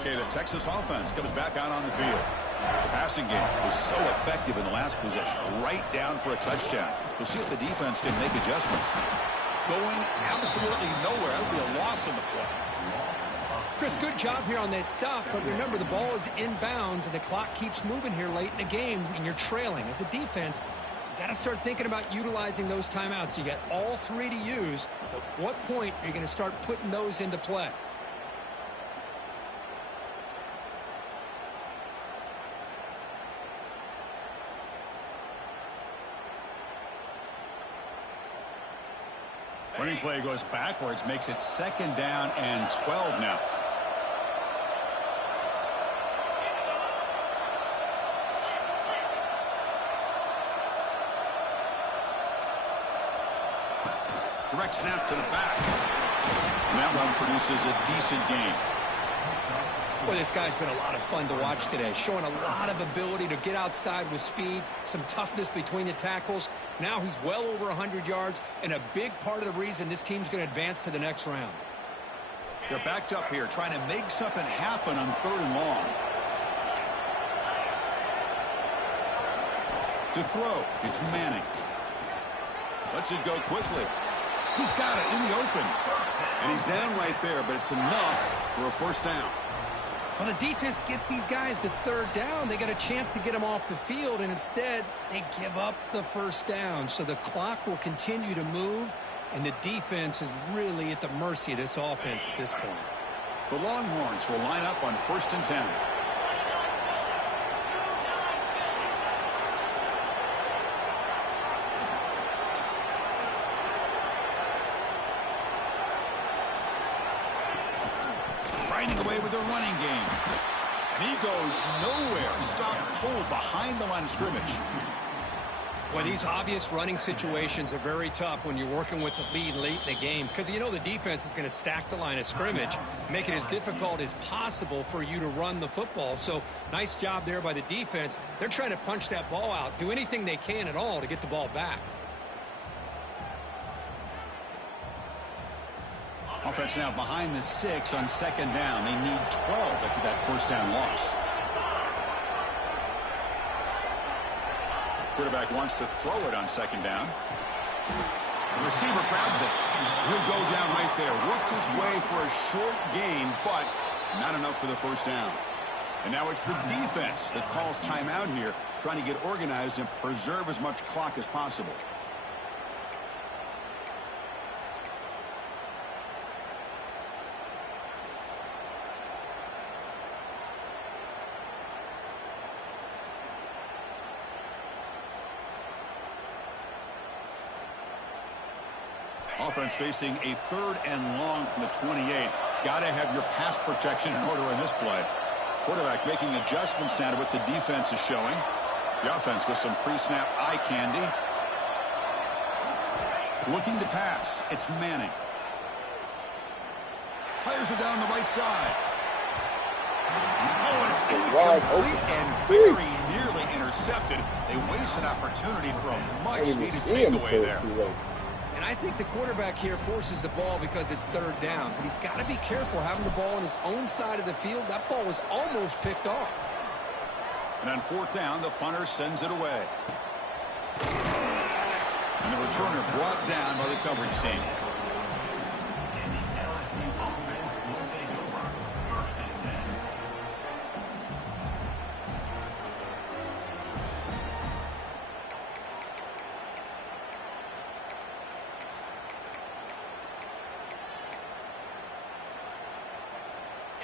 Okay, the Texas offense comes back out on the field. The passing game was so effective in the last possession. Right down for a touchdown. We'll see if the defense can make adjustments. Going absolutely nowhere. That would be a loss on the play. Chris, good job here on that stop, but remember, the ball is inbounds, and the clock keeps moving here late in the game, and you're trailing. As a defense, you got to start thinking about utilizing those timeouts. You got all 3 to use. At what point are you going to start putting those into play? Running play goes backwards, makes it 2nd down and 12 now. Direct snap to the back. And that run produces a decent gain. Boy, this guy's been a lot of fun to watch today, showing a lot of ability to get outside with speed, some toughness between the tackles. Now he's well over 100 yards, and a big part of the reason this team's going to advance to the next round. They're backed up here trying to make something happen on 3rd and long. To throw, it's Manning. Lets it go quickly. He's got it in the open. And he's down right there, but it's enough for a first down. Well, the defense gets these guys to 3rd down. They got a chance to get them off the field, and instead they give up the first down. So the clock will continue to move, and the defense is really at the mercy of this offense at this point. The Longhorns will line up on 1st and 10. Grinding away with a running game. And he goes nowhere. Stop cold behind the line of scrimmage. Well, these obvious running situations are very tough when you're working with the lead late in the game because you know the defense is going to stack the line of scrimmage, make it as difficult as possible for you to run the football. So nice job there by the defense. They're trying to punch that ball out, do anything they can at all to get the ball back. Offense now behind the 6 on 2nd down. They need 12 after that first down loss. Quarterback wants to throw it on 2nd down. The receiver grabs it. He'll go down right there. Worked his way for a short gain, but not enough for the first down. And now it's the defense that calls timeout here, trying to get organized and preserve as much clock as possible. Offense facing a 3rd and long from the 28. Got to have your pass protection in order in this play. Quarterback making adjustments now to what the defense is showing. The offense with some pre-snap eye candy. Looking to pass. It's Manning. Players are down the right side. Oh, and it's incomplete and very nearly intercepted. They waste an opportunity for a much-needed takeaway there. And I think the quarterback here forces the ball because it's 3rd down. But he's got to be careful having the ball on his own side of the field. That ball was almost picked off. And on 4th down, the punter sends it away. And the returner brought down by the coverage team.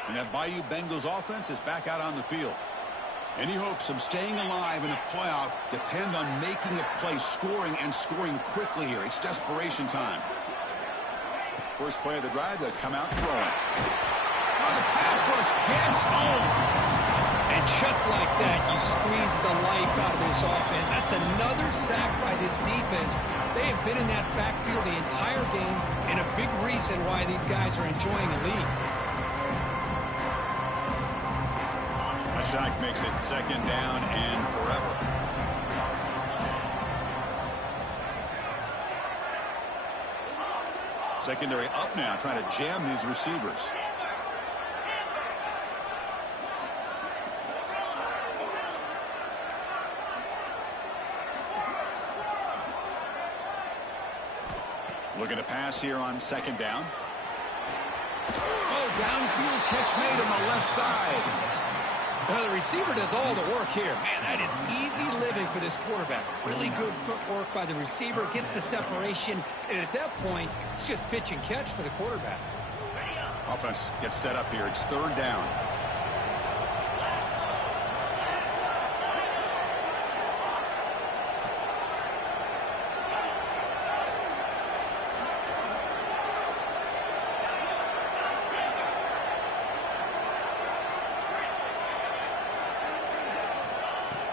And that Bayou Bengals offense is back out on the field. Any hopes of staying alive in a playoff depend on making a play, scoring, and scoring quickly here. It's desperation time. First play of the drive, they'll come out throwing. Oh, the pass rush gets home. And just like that, you squeeze the life out of this offense. That's another sack by this defense. They have been in that backfield the entire game, and a big reason why these guys are enjoying the lead. Sack makes it 2nd down and forever. Secondary up now, trying to jam these receivers. Looking to pass here on 2nd down. Oh, downfield catch made on the left side. Now the receiver does all the work here. Man, that is easy living for this quarterback. Really good footwork by the receiver. Gets the separation. And at that point, it's just pitch and catch for the quarterback. Offense gets set up here. It's 3rd down.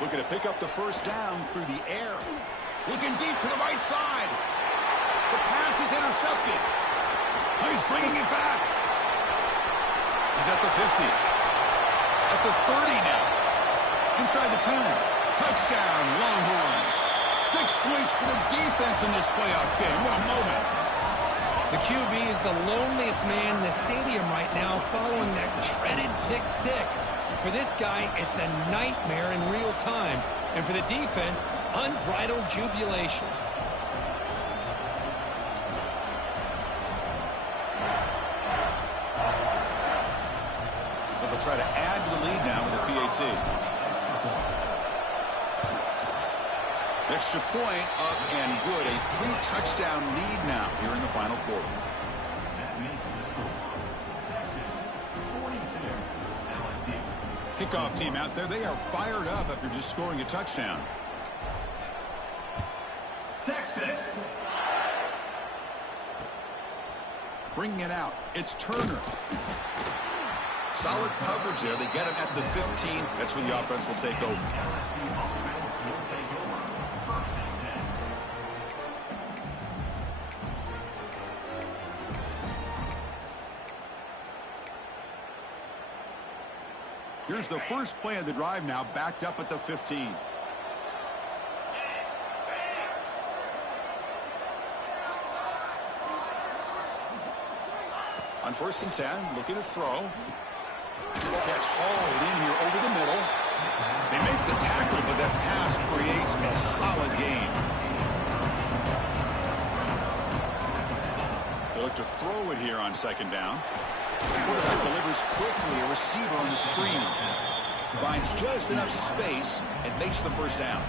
Looking to pick up the first down through the air. Looking deep to the right side. The pass is intercepted. Oh, he's bringing it back. He's at the 50. At the 30 now. Inside the 10. Touchdown, Longhorns. 6 points for the defense in this playoff game. What a moment. The QB is the loneliest man in the stadium right now following that dreaded pick six. For this guy, it's a nightmare in real time. And for the defense, unbridled jubilation. So they'll try to add to the lead now with a PAT. Extra point up and good. A 3-touchdown lead now here in the final quarter. Kickoff team out there. They are fired up after just scoring a touchdown. Texas. Bringing it out. It's Turner. Solid coverage there. They get him at the 15. That's where the offense will take over. Here's the first play of the drive now, backed up at the 15. On 1st and 10, looking to throw. Catch hauled in here over the middle. They make the tackle, but that pass creates a solid gain. They look to throw it here on 2nd down. Quarterback delivers quickly, a receiver on the screen. Finds just enough space and makes the 1st down.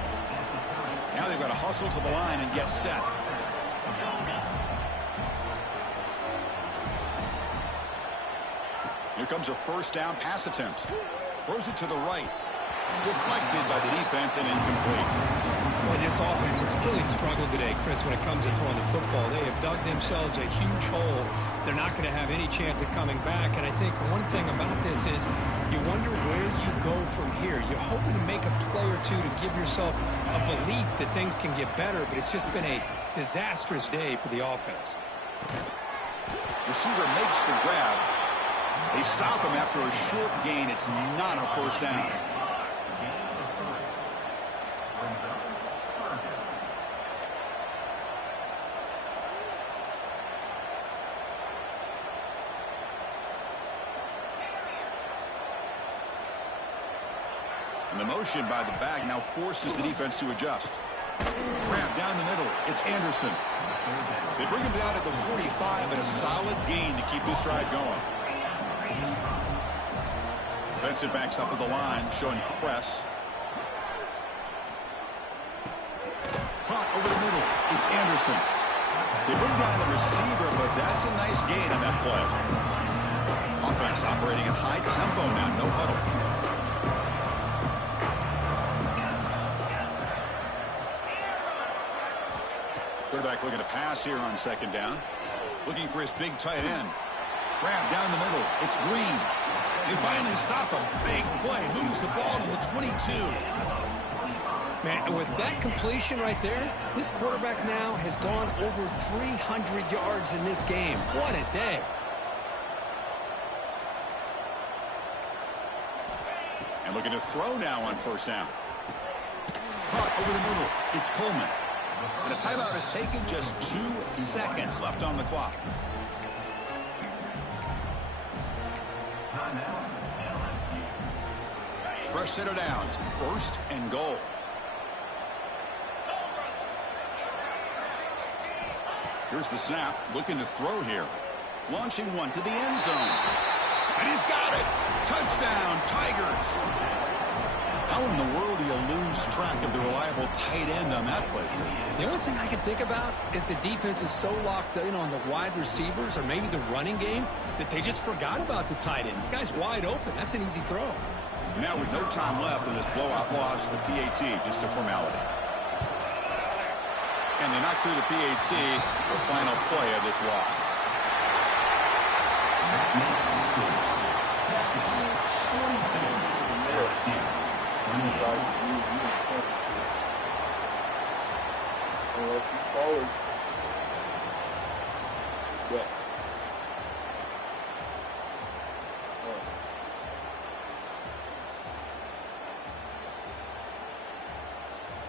Now they've got to hustle to the line and get set. Here comes a 1st down pass attempt. Throws it to the right. Deflected by the defense and incomplete. Boy, this offense has really struggled today, Chris, when it comes to throwing the football. They have dug themselves a huge hole. They're not going to have any chance of coming back. And I think one thing about this is you wonder where you go from here. You're hoping to make a play or two to give yourself a belief that things can get better, but it's just been a disastrous day for the offense. Receiver makes the grab. They stop him after a short gain. It's not a 1st down. And the motion by the back now forces the defense to adjust. Grab down the middle. It's Anderson. They bring him down at the 45, and a solid gain to keep this drive going. Defensive backs up at the line, showing press. Caught over the middle. It's Anderson. They bring down the receiver, but that's a nice gain on that play. Offense operating at high tempo now, no huddle. Quarterback looking to pass here on 2nd down. Looking for his big tight end. Grab down the middle. It's Green. They finally stop a big play. Moves the ball to the 22. Man, with that completion right there, this quarterback now has gone over 300 yards in this game. What a day. And looking to throw now on 1st down. Caught over the middle. It's Coleman. And a timeout is taken. Just 2 seconds left on the clock. Fresh set of downs. 1st and goal. Here's the snap. Looking to throw here. Launching one to the end zone. And he's got it. Touchdown, Tigers. How in the world do you lose track of the reliable tight end on that play? The only thing I can think about is the defense is so locked in on the wide receivers or maybe the running game that they just forgot about the tight end. The guy's wide open. That's an easy throw. Now with no time left in this blowout loss, the PAT, just a formality. And they knock through the PAT, the final play of this loss.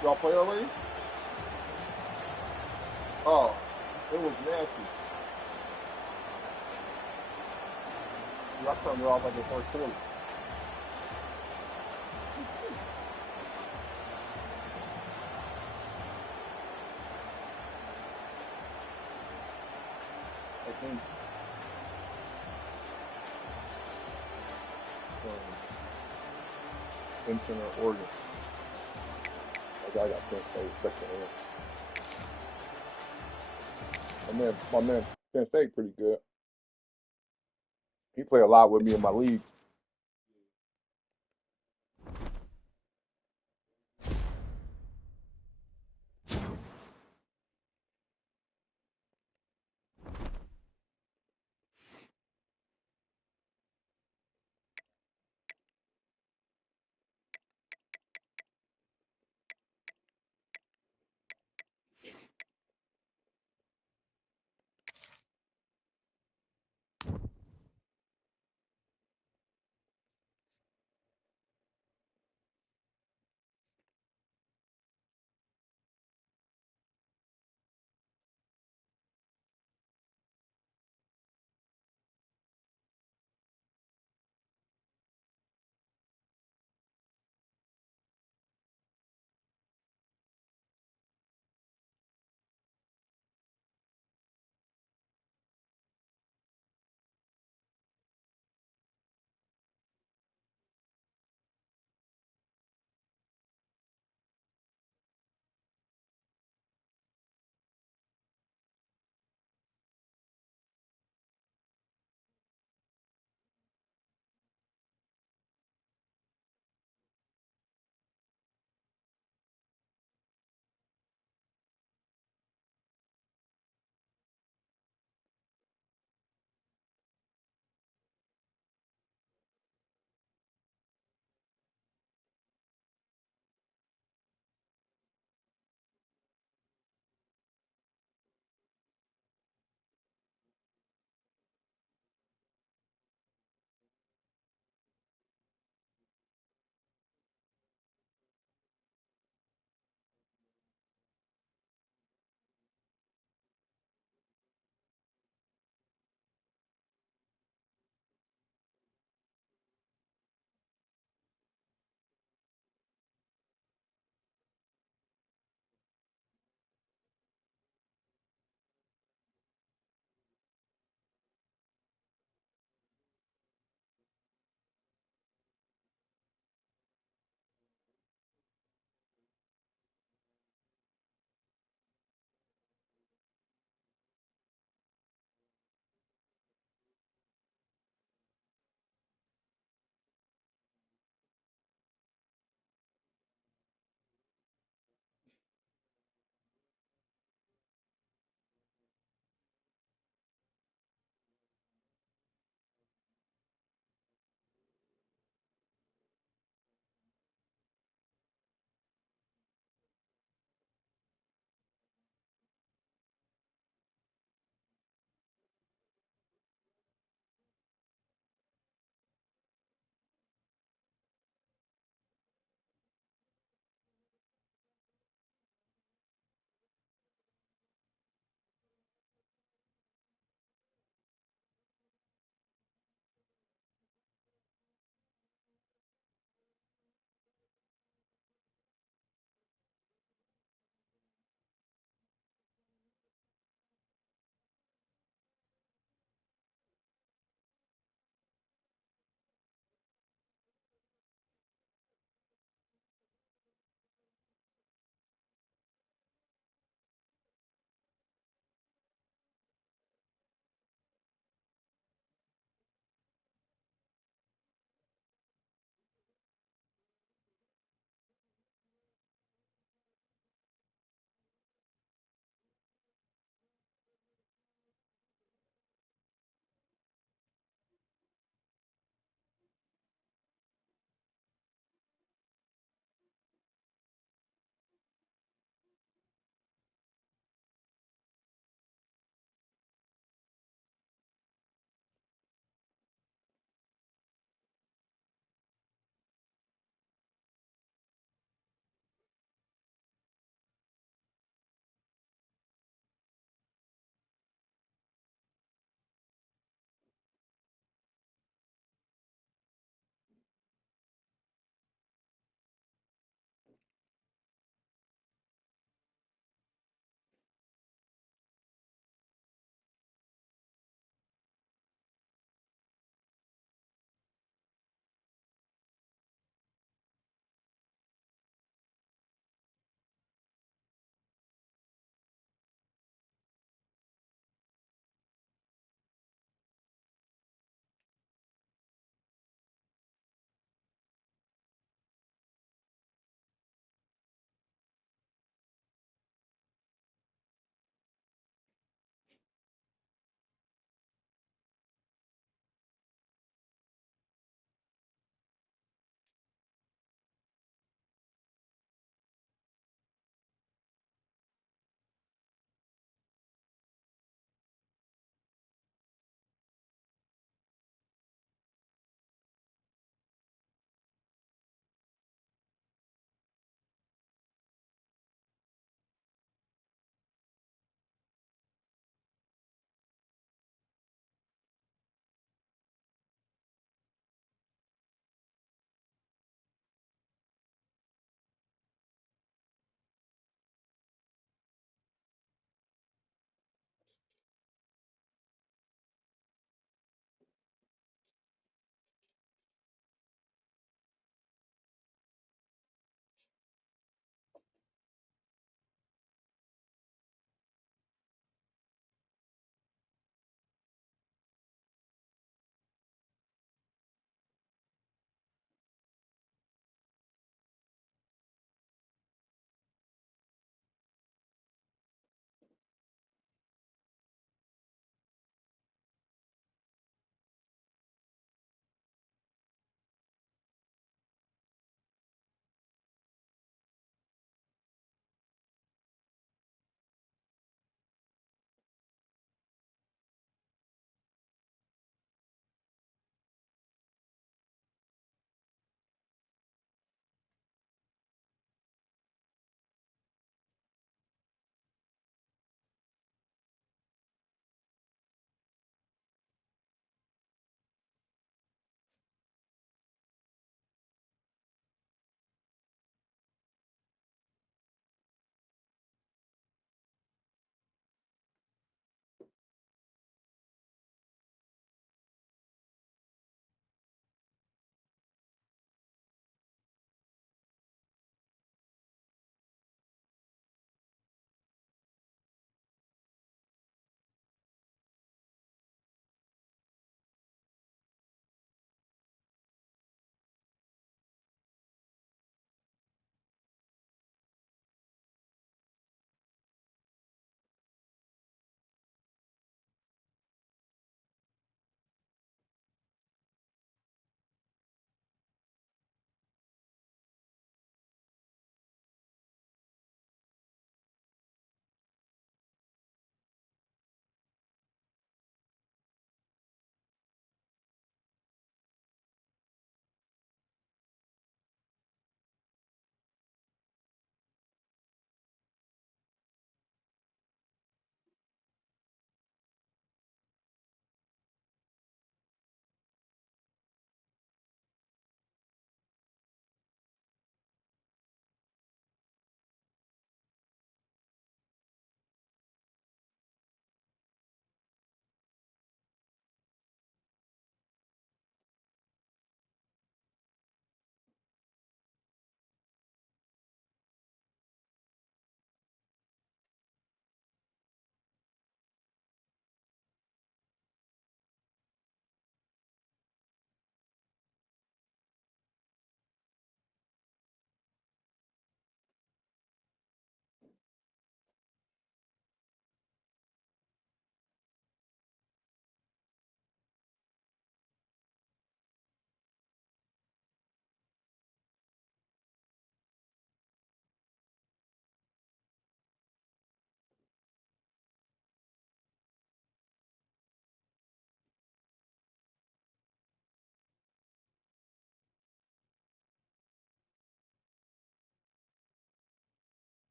Y'all play already? Oh, it was nasty. I turned it off like the first quarter. I think Clemson or Oregon. Like I got Penn State second hand. My man, Penn State pretty good. He played a lot with me in my league.